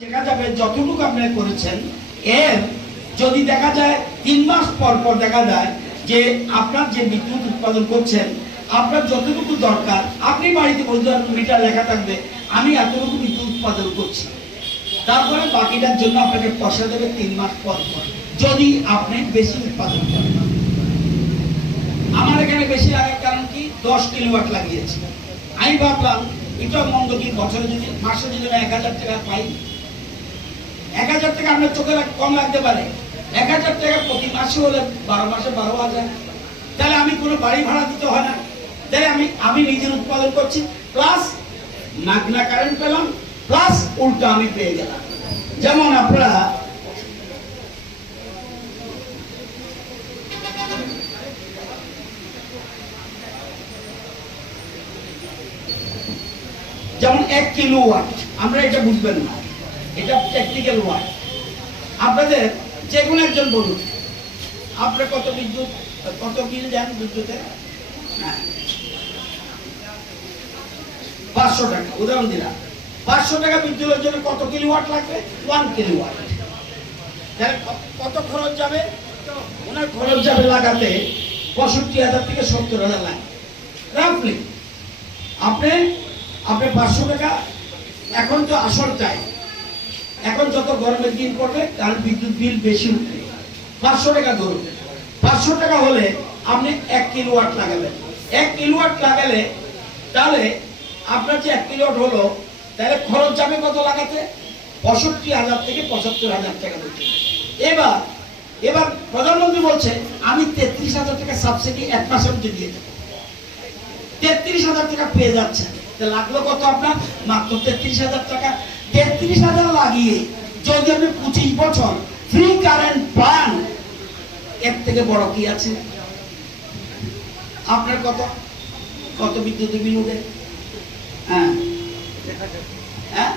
দেখা যাবে যতটুকু আপনি করেছেন। এর যদি দেখা যায়, তিন মাস পর পর দেখা যায় যে আপনার যে বিদ্যুৎ উৎপাদন করছেন, আপনার যতটুকু দরকার, আপনি বাড়িতে বলতে মিটার লেখা থাকবে, আমি এতটুকু বিদ্যুৎ উৎপাদন করছি। তারপরে বাকিটার জন্য আপনাকে পয়সা দেবে তিন মাস পর পর, যদি আপনি বেশি উৎপাদন করেন। আমার এখানে বেশি লাগার কারণ কি? দশ কিলোওয়াট লাগিয়েছি। আমি ভাবলাম, এটা মন্দ কি? বছরে যদি, মাসে যদি এক হাজার টাকা পাই এক হাজার টাকা আপনার চোখে কম লাগতে পারে। এক হাজার টাকা প্রতি মাসে হলে বারো মাসে বারো হাজার। তাহলে আমি কোনো বাড়ি ভাড়া দিতে হয় না। তাহলে আমি আমি নিজের উৎপাদন করছি প্লাস মাগনা কারেন্ট পেলাম প্লাস উল্টো আমি পেয়ে গেলাম। যেমন আপনারা যেমন এক কিলো ওয়াট আমরা এটা বুঝবেন না। এটা টেকনিক্যাল ওয়াট আপনাদের যে কোনো একজন বলুন। আপনার কত বিদ্যুৎ, কত বিল দেন বিদ্যুতে? হ্যাঁ। পাঁচশো টাকা, উদাহরণ দিলাম। পাঁচশো টাকা বিদ্যুতের জন্য কত কিলো ওয়াট লাগবে ওয়ান কিলো ওয়াট কত খরচ যাবে? ওনার খরচ যাবে লাগাতে পঁয়ষট্টি হাজার থেকে সত্তর হাজার লাগে রাফলি আপনি আপনি পাঁচশো টাকা, এখন তো আসল চাই। এখন যত গরমের দিন পড়বে, তার বিদ্যুৎ বিল বেশি উঠবে। পাঁচশো টাকা ধরুন। পাঁচশো টাকা হলে আপনি এক কিলোওয়াট লাগালেন। এক কিলোওয়াট লাগালে, তাহলে আপনার যে এক কিলোওয়াট হলো, তাহলে খরচ যাবে কত লাগাতে? পঁয়ষট্টি হাজার থেকে পঁচাত্তর হাজার টাকা এবার এবার প্রধানমন্ত্রী বলছে, আমি তেত্রিশ হাজার টাকা সাবসিডি এক মধ্যে দিয়ে দেবো। তেত্রিশ হাজার টাকা পেয়ে যাচ্ছে লাগল কত আপনার? মাত্র তেত্রিশ হাজার টাকা। তেত্রিশ হাজার লাগিয়ে যদি আপনি পঁচিশ বছর ফ্রি কারেন্ট পান এর থেকে বড় কি আছে? আপনার কত? কত বিদ্যুৎ বিল উঠে হ্যাঁ? হ্যাঁ?